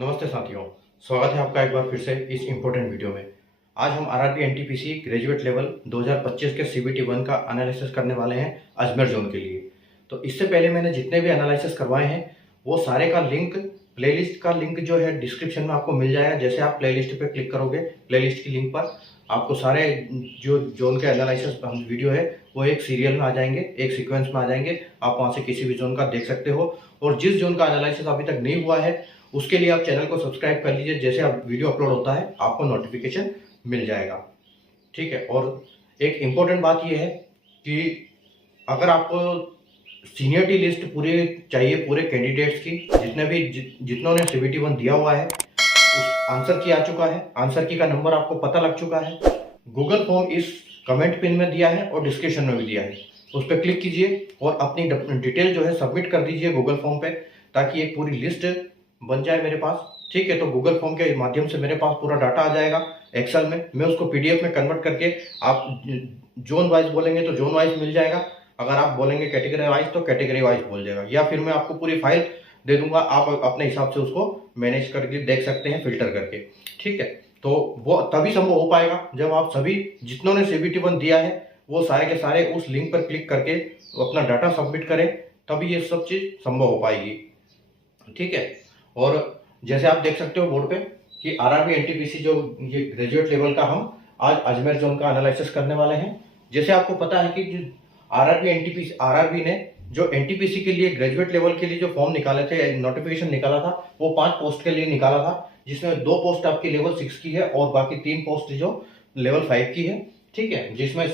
नमस्ते साथियों, स्वागत है आपका एक बार फिर से इस इम्पोर्टेंट वीडियो में। आज हम आरआरबी एनटीपीसी ग्रेजुएट लेवल 2025 के सीबीटी 1 का एनालिसिस करने वाले हैं अजमेर जोन के लिए। तो इससे पहले मैंने जितने भी एनालिसिस करवाए हैं वो सारे का लिंक, प्लेलिस्ट का लिंक जो है डिस्क्रिप्शन में आपको मिल जाएगा। जैसे आप प्लेलिस्ट पे क्लिक करोगे, प्लेलिस्ट की लिंक पर आपको सारे जो जोन के एनालिसिस वीडियो है वो एक सीरियल में आ जाएंगे, एक सीक्वेंस में आ जाएंगे। आप वहाँ से किसी भी जोन का देख सकते हो। और जिस जोन का एनालिसिस अभी तक नहीं हुआ है उसके लिए आप चैनल को सब्सक्राइब कर लीजिए। जैसे आप वीडियो अपलोड होता है आपको नोटिफिकेशन मिल जाएगा, ठीक है। और एक इम्पोर्टेंट बात यह है कि अगर आपको सीनियरिटी लिस्ट पूरी चाहिए, पूरे कैंडिडेट्स की, जितनों ने सीबीटी 1 दिया हुआ है, उस आंसर की आ चुका है, आंसर की का नंबर आपको पता लग चुका है। गूगल फॉर्म इस कमेंट पिन में दिया है और डिस्क्रिप्शन में भी दिया है। उस पर क्लिक कीजिए और अपनी डिटेल जो है सबमिट कर दीजिए गूगल फॉर्म पे, ताकि एक पूरी लिस्ट बन जाए मेरे पास, ठीक है। तो गूगल फॉर्म के माध्यम से मेरे पास पूरा डाटा आ जाएगा एक्सेल में। मैं उसको पीडीएफ में कन्वर्ट करके, आप जोन वाइज बोलेंगे तो जोन वाइज मिल जाएगा, अगर आप बोलेंगे कैटेगरी वाइज तो कैटेगरी वाइज बोल जाएगा, या फिर मैं आपको पूरी फाइल दे दूंगा, आप अपने हिसाब से उसको मैनेज करके देख सकते हैं, फिल्टर करके, ठीक है। तो वो तभी संभव हो पाएगा जब आप सभी जितनों ने सीबीटी 1 दिया है वो सारे के सारे उस लिंक पर क्लिक करके अपना डाटा सबमिट करें, तभी ये सब चीज़ संभव हो पाएगी, ठीक है। और जैसे आप देख सकते हो बोर्ड पे कि आरआरबी एनटीपीसी जो ये ग्रेजुएट लेवल का हम आज अजमेर जोन का एनालिसिस करने वाले हैं। जैसे आपको पता है कि आरआरबी ने जो एनटीपीसी के लिए ग्रेजुएट लेवल के लिए जो फॉर्म निकाले थे, नोटिफिकेशन निकाला था, वो 5 पोस्ट के लिए निकाला था, जिसमें 2 पोस्ट आपकी लेवल 6 की है और बाकी 3 पोस्ट जो लेवल 5 की है, ठीक है। जिसमें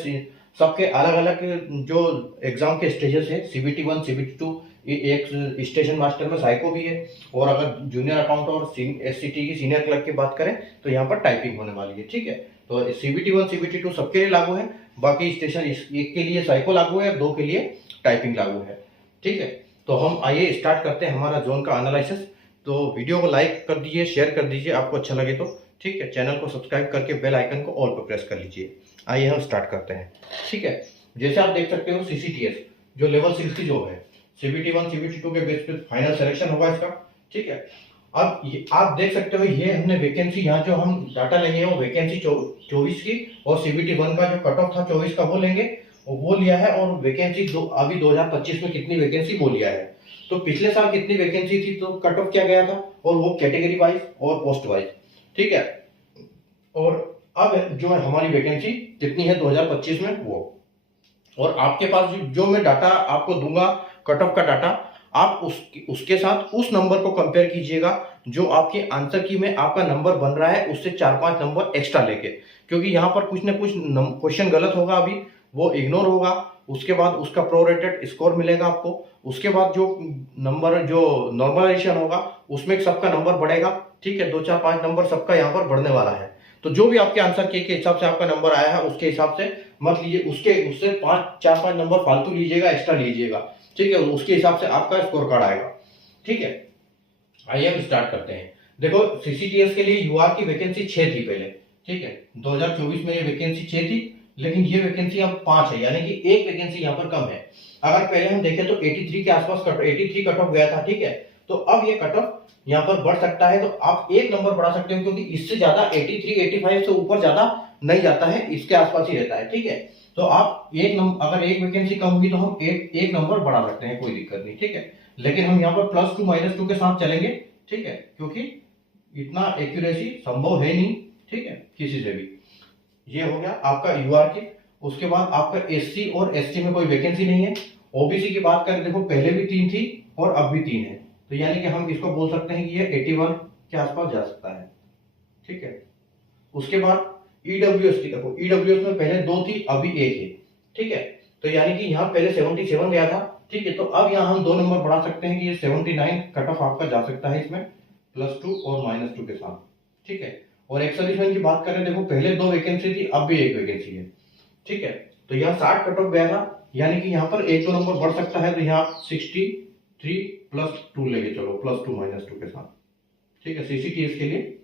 सबके अलग अलग जो एग्जाम के स्टेजेस है, सीबीटी 1, सीबीटी 2, एक स्टेशन मास्टर में साइको भी है, और अगर जूनियर अकाउंट और एससीटी की सीनियर क्लर्क की बात करें तो यहाँ पर टाइपिंग होने वाली है, ठीक है। तो सीबीटी 1, सीबीटी 2 सबके लिए लागू है, बाकी स्टेशन एक के लिए साइको लागू है, 2 के लिए टाइपिंग लागू है, ठीक है। तो हम आइए स्टार्ट करते हैं हमारा जोन का एनालिसिस। तो वीडियो को लाइक कर दीजिए, शेयर कर दीजिए आपको अच्छा लगे तो, ठीक है। चैनल को सब्सक्राइब करके बेल आइकन को ऑल पर प्रेस कर लीजिए। आइए हम स्टार्ट करते हैं, ठीक है। जैसे आप देख सकते हो सीसीटीएस जो लेवल 6 की जो है, सीबीटी 1, सीबीटी 2 के बेस पे फाइनल सिलेक्शन होगा इसका, ठीक है। अब आप देख सकते हो ये हमने वैकेंसी, यहाँ जो हम डाटा लेंगे वो वैकेंसी 24 की, और सीबीटी 1 का जो कट ऑफ था 24 का वो लेंगे, वो लिया है। और वैकेंसी अभी 2025 में कितनी वैकेंसी वो लिया है। तो पिछले साल कितनी वैकेंसी थी तो कट ऑफ क्या गया था, और वो कैटेगरी वाइज और पोस्ट वाइज, ठीक है। और अब जो है हमारी वैकेंसी कितनी है 2025 में वो, और आपके पास जो मैं डाटा आपको दूंगा, कट ऑफ का डाटा, आप उसके साथ उस नंबर को कंपेयर कीजिएगा जो आपके आंसर की में आपका नंबर बन रहा है, उससे 4-5 नंबर एक्स्ट्रा लेके, क्योंकि यहाँ पर कुछ ना कुछ क्वेश्चन गलत होगा, अभी वो इग्नोर होगा। उसके बाद उसका प्रोरेटेड स्कोर मिलेगा आपको। उसके बाद जो नंबर, जो नॉर्मलाइजेशन होगा उसमें सबका नंबर बढ़ेगा, ठीक है। 2-4-5 नंबर सबका यहाँ पर बढ़ने वाला है। तो जो भी आपके आंसर के हिसाब से आपका नंबर आया है उसके हिसाब से मत लीजिए, उससे 4-5 नंबर फालतू लीजिएगा, एक्स्ट्रा लीजिएगा, ठीक है। उसके हिसाब से आपका स्कोर कार्ड आएगा, ठीक है। आइए हम स्टार्ट करते हैं। देखो सीसीटीएस के लिए यूआर की वैकेंसी 6 थी पहले, ठीक है। 2024 में ये वैकेंसी 6 थी, लेकिन ये वैकेंसी अब 5 है, यानी कि एक वैकेंसी यहाँ पर कम है। अगर पहले हम देखें तो 83 के आसपास 83 कट ऑफ गया था, ठीक है। तो अब ये कट ऑफ यहाँ पर बढ़ सकता है, तो आप एक नंबर बढ़ा सकते हो, क्योंकि इससे ज्यादा 83, 85 से ऊपर ज्यादा नहीं जाता है, इसके आसपास ही रहता है, ठीक है। तो आप अगर एक वैकेंसी कम हुई तो हम एक नंबर बढ़ा सकते हैं, कोई दिक्कत नहीं, ठीक है। लेकिन हम यहाँ पर +2 -2 के साथ चलेंगे, ठीक है, क्योंकि इतना एक्यूरेसी संभव है नहीं, ठीक है, किसी से भी। ये हो गया आपका यूआर की। उसके बाद आपका एससी और एसटी में कोई वैकेंसी नहीं है। ओबीसी की बात करें, देखो पहले भी 3 थी और अब भी 3 है, तो यानी कि हम इसको बोल सकते हैं कि ये 81 के आसपास जा सकता है, ठीक है। उसके बाद ईडब्ल्यूएस की, देखो ईडब्ल्यूएस में पहले 2 थी, अभी 1 है, ठीक है। तो यानी कि यहाँ पहले 77 गया था, ठीक है। तो अब यहाँ हम 2 नंबर बढ़ा सकते हैं कि ये 79 कट ऑफ आपका जा सकता है इसमें, +2 और -2 के साथ, ठीक है। और एक्सर्विसमेंट की बात करें, देखो पहले 2 वैकेंसी थी, अब भी 1 वैकेंसी है, ठीक है। तो यहाँ 60 कट ऑफ गया था, यानी कि यहाँ पर 1-2 नंबर बढ़ सकता है, तो यहाँ 63 +2 लेके चलो, +2 -2 के साथ, ठीक है, सीसीटीएस के लिए।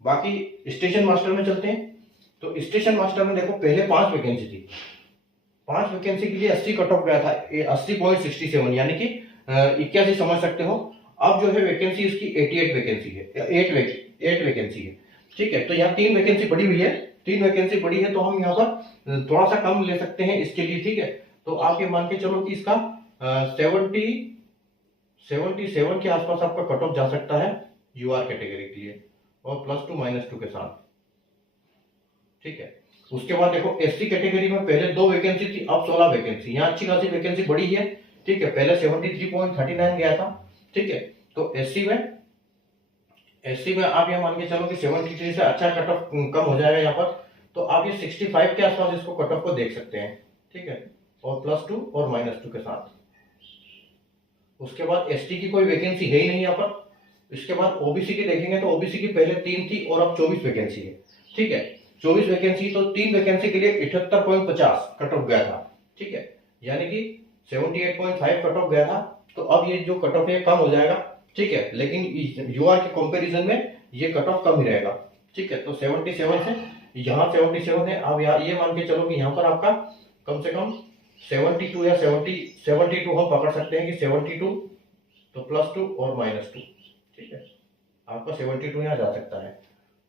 बाकी स्टेशन मास्टर में चलते हैं। तो स्टेशन मास्टर में देखो पहले 5 वैकेंसी थी, 5 वैकेंसी के लिए 80 कट ऑफ गया था, 80.67, यानी कि 81 समझ सकते हो। अब जो है वैकेंसी इसकी 88 वैकेंसी है, 8 वैकेंसी है। ठीक है, तो यहाँ 3 वैकेंसी बढ़ी हुई है, 3 वैकेंसी बढ़ी है, तो हम यहाँ पर थोड़ा सा कम ले सकते हैं इसके लिए। ठीक है, तो आप ये मान के चलो कि इसका 77 के आसपास आपका कट ऑफ जा सकता है यूआर कैटेगरी के लिए, और +2 -2 के साथ। ठीक है, उसके बाद देखो एससी कैटेगरी में पहले 2 वैकेंसी थी, अब 16 वैकेंसी, यहाँ अच्छी खासी वैकेंसी बढ़ी है। ठीक है, पहले 73.39 गया था। ठीक है, तो एससी में आप ये मान के चलो कि 73 से अच्छा कट ऑफ कम हो जाएगा यहाँ पर, तो आप ये 65 के आसपास इसको कट ऑफ को देख सकते हैं। ठीक है, और +2 और -2 के साथ। उसके बाद एसटी की कोई वैकेंसी है ही नहीं यहाँ पर। इसके बाद ओबीसी की देखेंगे तो ओबीसी की पहले 3 थी और अब 24 वैकेंसी है। ठीक है, 24 वैकेंसी, तो 3 वैकेंसी के लिए 78.50 कट ऑफ गया था। ठीक है, यानी कि 78.5 कट ऑफ गया था, तो अब ये जो कट ऑफ है कम हो जाएगा। ठीक है, लेकिन यूआर के कंपैरिजन में ये कट ऑफ कम ही रहेगा। ठीक है, तो 77 से यहाँ 77 है, अब यहाँ ये मान के चलो कि यहाँ पर आपका कम से कम 72 या 72 हम पकड़ सकते हैं कि 72, तो +2 और -2। ठीक है, आपका 72 यहाँ जा सकता है।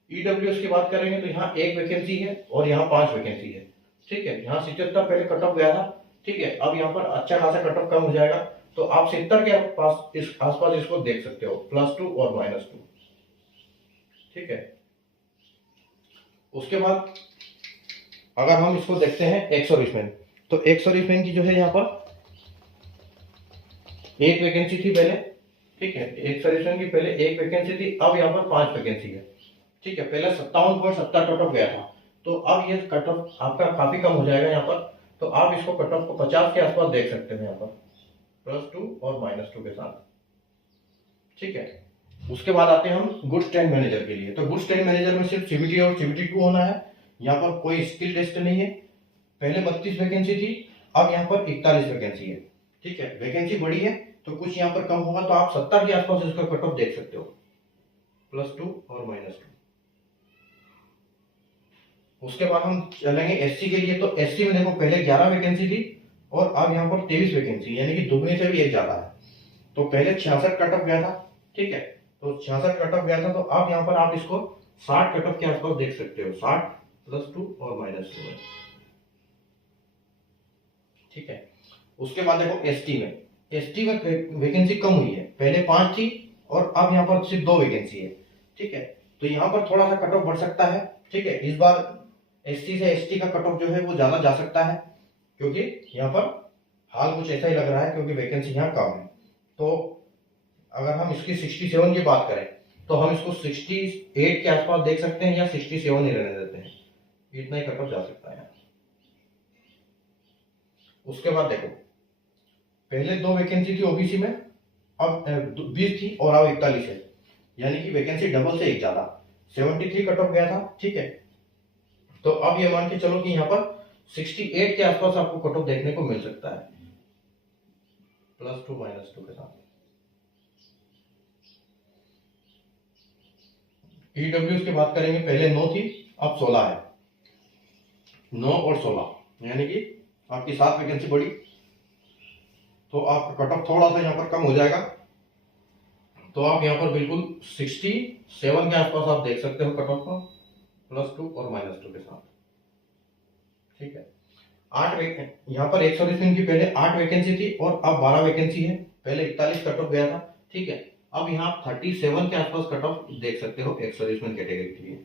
ईडब्ल्यूएस की बात करेंगे तो यहाँ 1 वैकेंसी है और यहाँ 5 वैकेंसी है। ठीक है, यहाँ 77 पहले कट ऑफ गया था। ठीक है, अब यहाँ पर अच्छा खासा कट ऑफ कम हो जाएगा, तो आप 70 के आसपास इसको देख सकते हो, +2 और -2। ठीक है, उसके बाद अगर हम इसको देखते हैं एक्स सर्विसमैन, तो एक्स सर्विसमैन की जो है यहाँ पर 1 वैकेंसी थी पहले। ठीक है, एक्स सर्विसमैन की पहले 1 वैकेंसी थी, अब यहाँ पर 5 वैकेंसी है। ठीक है, पहले 57.70 कट ऑफ गया था, तो अब ये कट ऑफ आपका काफी कम हो जाएगा यहाँ पर, तो आप इसको कट ऑफ को 50 के आसपास देख सकते हैं यहाँ पर, +2 और -2 के साथ। ठीक है, उसके बाद आते हैं हम गुड्स ट्रेड मैनेजर के लिए। तो गुड्स ट्रेड मैनेजर में सिर्फ सीबीटी और सीबीटी 2 होना है, यहाँ पर कोई स्किल टेस्ट नहीं है। पहले 32 वैकेंसी थी, अब यहाँ पर 41 वैकेंसी है। ठीक है, वैकेंसी बढ़ी है तो कुछ यहाँ पर कम होगा, तो आप 70 के आसपास इसका कट ऑफ देख सकते हो, +2 और -2। उसके बाद हम चलेंगे एससी के लिए। तो एससी में देखो पहले 11 वैकेंसी थी और अब यहाँ पर 23 वैकेंसी, यानी कि दुगने से भी एक ज्यादा है। तो पहले 66 कट ऑफ गया था। ठीक है, तो 66 कट ऑफ गया था, तो अब यहाँ पर आप इसको 60 कट ऑफ के आसपास देख सकते हो, 60 +2 और -2। ठीक है, उसके बाद देखो एसटी में वैकेंसी कम हुई है, पहले 5 थी और अब यहाँ पर सिर्फ 2 वैकेंसी है। ठीक है, तो यहाँ पर थोड़ा सा कट ऑफ बढ़ सकता है। ठीक है, इस बार एससी से एसटी का कट ऑफ जो है वो ज्यादा जा सकता है, क्योंकि यहाँ पर हाल कुछ ऐसा ही लग रहा है, क्योंकि वैकेंसी यहाँ कम है। तो अगर हम इसकी 67 की बात करें तो हम इसको 68 के आसपास देख सकते हैं, या 67 ही रहने देते हैं, इतना ही कट ऑफ जा सकता है। उसके बाद देखो पहले 2 वैकेंसी थी ओबीसी में, अब 20 थी और अब 41 है, यानी कि वैकेंसी डबल से एक ज्यादा, 73 कट ऑफ गया था। ठीक है, तो अब ये मान के चलो कि यहाँ पर 68 के आसपास आपको कट ऑफ देखने को मिल सकता है, +2 -2 के साथ। ईडब्ल्यूएस की बात करेंगे, पहले 9 थी, अब 16 है, 9 और 16, यानी कि आपकी 7 वैकेंसी बढ़ी, तो आपका कट ऑफ थोड़ा सा यहाँ पर कम हो जाएगा, तो आप यहाँ पर बिल्कुल 67 के आसपास आप देख सकते हो कट ऑफ को, +2 और -2 के साथ। ठीक है, 8 यहाँ पर एक सर्विसमैन की पहले 8 वैकेंसी थी और अब 12 वैकेंसी है, पहले 41 कट ऑफ गया था। ठीक है, अब यहाँ 37 के आसपास कट ऑफ देख सकते हो एक सर्विसमैन कैटेगरी के लिए।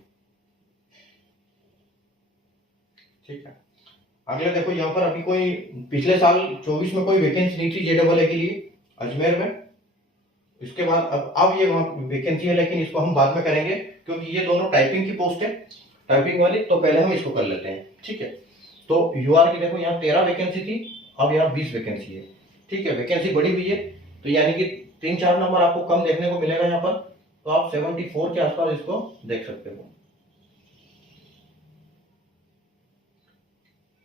ठीक है, अगले देखो यहाँ पर अभी कोई पिछले साल 24 में कोई वैकेंसी नहीं थी JEE के लिए अजमेर में। इसके बाद अब ये वैकेंसी है, लेकिन इसको हम बाद में करेंगे, क्योंकि ये दोनों टाइपिंग की पोस्ट है, टाइपिंग वाली, तो पहले हम इसको कर लेते हैं। ठीक है, तो यूआर की देखो यहाँ 13 वैकेंसी थी, अब यहाँ 20 वैकेंसी है। ठीक है, वैकेंसी बढ़ी हुई है, तो यानी कि 3-4 नंबर आपको कम देखने को मिलेगा यहाँ पर, तो आप 74 के आसपास इसको देख सकते हो।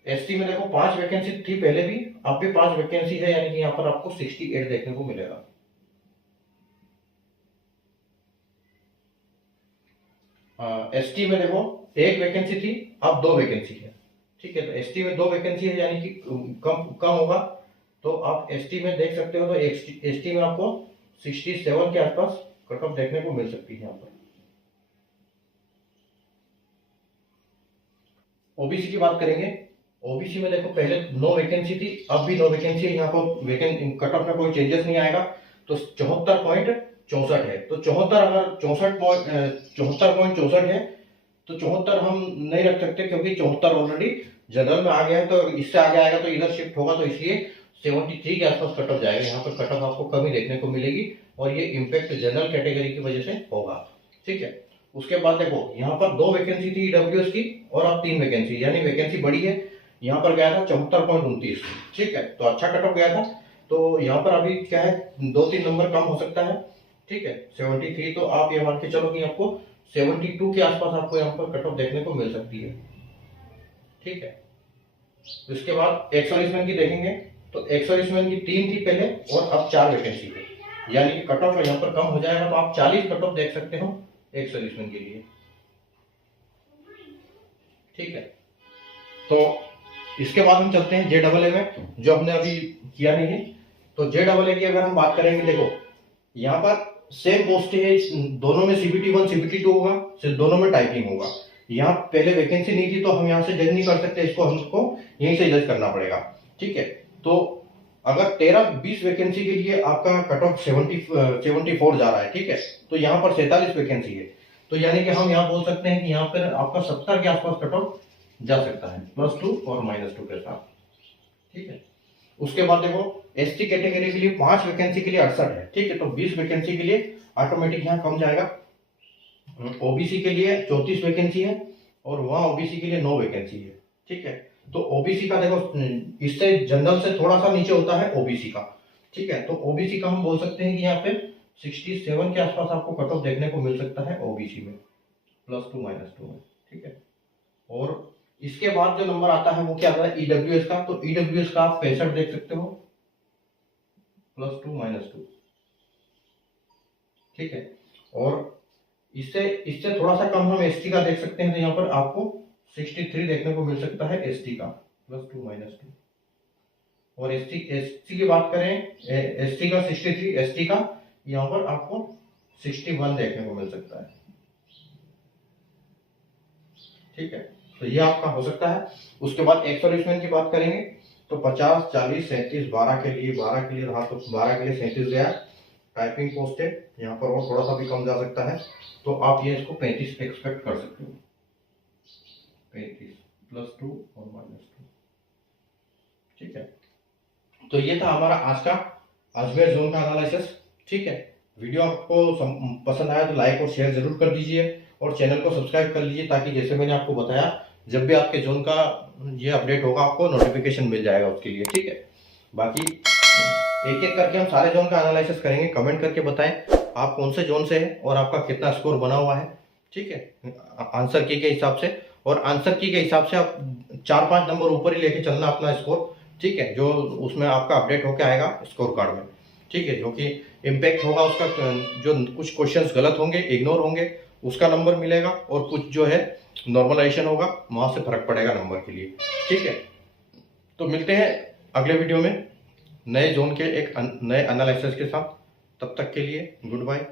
एसटी में देखो 5 वैकेंसी थी पहले भी, अब भी 5 वैकेंसी है, यानी कि यहाँ पर आपको 68 देखने को मिलेगा। एसटी में देखो 1 वैकेंसी थी, अब 2 वैकेंसी है। ठीक है, तो एसटी में 2 वैकेंसी है, यानी कि कम होगा, तो आप एसटी में देख सकते हो, तो एसटी में आपको 67 के आसपास कट ऑफ देखने को मिल सकती है यहाँ पर। ओबीसी की बात करेंगे। ओबीसी में देखो पहले 9 वैकेंसी थी, अब भी 9 वैकेंसी है। यहाँ पर कट ऑफ में कोई चेंजेस नहीं आएगा। तो 74.64 है। तो 74 अगर 74.64 है तो 74 हम नहीं रख सकते, क्योंकि 74 ऑलरेडी जनरल में आ गया है। तो इससे आगे आएगा तो इधर शिफ्ट होगा, तो इसलिए 73 के आसपास कट ऑफ जाएगा। यहाँ पर कट ऑफ आपको कमी देखने को मिलेगी और ये इम्पैक्ट जनरल कैटेगरी की वजह से होगा। ठीक है। उसके बाद देखो यहाँ पर 2 वैकेंसी थी ईडब्ल्यूएस की और अब 3 वैकेंसी, यानी वैकेंसी बढ़ी है। यहाँ पर गया था 74.29। ठीक है, तो अच्छा कट ऑफ गया था। तो यहाँ पर अभी क्या है, 2-3 नंबर कम हो सकता है। ठीक है, 73। तो आप ये मान के चलो कि आपको 72 के आसपास आपको यहाँ पर कट ऑफ देखने को मिल सकती है। ठीक है। इसके बाद एक्स सर्विसमैन की देखेंगे तो एक्स सर्विसमैन की 3 थी पहले और अब 4 वैकेंसी है, यानी कि कट ऑफ यहाँ पर कम हो जाएगा। तो आप 40 कट ऑफ देख सकते हो एक्स सर्विसमैन के लिए। ठीक है। तो इसके बाद हम चलते हैं JAA में, जो हमने अभी किया नहीं है। तो JAA की अगर हम बात करेंगे, देखो यहाँ पर सेम पोस्ट है, दोनों में CBT 1 CBT 2 होगा, सिर्फ दोनों में टाइपिंग होगा। यहाँ पहले वैकेंसी नहीं थी तो हम यहाँ से जज नहीं कर सकते, इसको हमको यहीं से जज करना पड़ेगा। ठीक है। तो अगर 13-20 वैकेंसी के लिए आपका कट ऑफ 74 जा रहा है, ठीक है, तो यहाँ पर 47 वैकेंसी है। तो यानी कि हम यहाँ बोल सकते हैं कि यहाँ पर आपका 70 के आसपास कट ऑफ जा सकता है, +2 और -2 के साथ। ठीक है। उसके बाद देखो ST कैटेगरी के लिए 5 वैकेंसी के लिए 68 है। ठीक है, तो 20 वैकेंसी के लिए ऑटोमेटिक यहाँ कम जाएगा। ओबीसी के लिए 34 वैकेंसी है और वहाँ ओबीसी के लिए 9 वैकेंसी है। ठीक है। तो ओबीसी का देखो इससे जनरल से थोड़ा सा नीचे होता है ओबीसी का। ठीक है। तो ओबीसी का हम बोल सकते हैं कि यहाँ पे 67 के आसपास आपको कट ऑफ देखने को मिल सकता है ओबीसी में, +2 -2 में। ठीक है। और इसके बाद जो नंबर आता है वो क्या आता है, ईडब्ल्यूएस का। तो ईडब्ल्यूएस का आप 65 देख सकते हो, +2 -2। ठीक है। और इससे थोड़ा सा कम हम एसटी का देख सकते हैं। तो यहाँ पर आपको 63 देखने को मिल सकता है एसटी का, +2 -2। और एसटी की बात करें, एसटी का 63, एसटी का यहाँ पर आपको 61 देखने को मिल सकता है। ठीक है। तो ये आपका हो सकता है। उसके बाद एक्स सर्विसमैन की बात करेंगे तो 50, 40, 37, 12 के लिए रहा, तो 12 के लिए 37 गया। टाइपिंग पोस्ट है यहाँ पर, और थोड़ा सा भी कम जा सकता है। तो आप ये इसको 35 एक्सपेक्ट कर सकते हो, 35 +2 और -2। ठीक है। तो ये था हमारा आज का अजमेर जोन का एनालिसिस। ठीक है। वीडियो आपको पसंद आया तो लाइक और शेयर जरूर कर दीजिए और चैनल को सब्सक्राइब कर लीजिए, ताकि जैसे मैंने आपको बताया जब भी आपके जोन का ये अपडेट होगा आपको नोटिफिकेशन मिल जाएगा उसके लिए। ठीक है। बाकी एक एक करके हम सारे जोन का एनालिसिस करेंगे। कमेंट करके बताएं आप कौन से जोन से है और आपका कितना स्कोर बना हुआ है। ठीक है, आंसर की के हिसाब से। और आंसर की के हिसाब से आप 4-5 नंबर ऊपर ही लेके चलना अपना स्कोर। ठीक है, जो उसमें आपका अपडेट होके आएगा स्कोर कार्ड में। ठीक है, जो कि इम्पैक्ट होगा उसका, जो कुछ क्वेश्चंस गलत होंगे, इग्नोर होंगे, उसका नंबर मिलेगा, और कुछ जो है नॉर्मलाइजेशन होगा, वहां से फर्क पड़ेगा नंबर के लिए। ठीक है। तो मिलते हैं अगले वीडियो में नए जोन के एक नए एनालिसिस के साथ। तब तक के लिए गुड बाय।